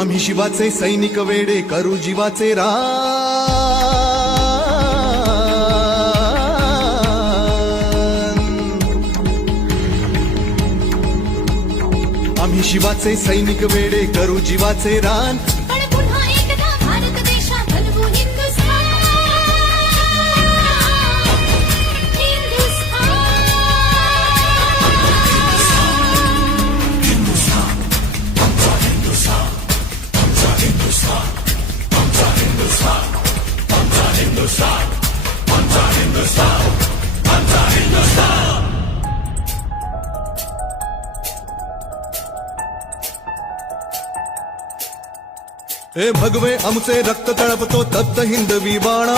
आम्ही शिवाचे सैनिक वेडे करू जीवाचे रान। आम्ही शिवाचे सैनिक वेडे करू जीवाचे रान। पण पुन्हा एकदा भारत देशा बनवू हिंदुस्थान। हे भगवे आमचे रक्त तळपतो तप्त हिंदवी बाणा।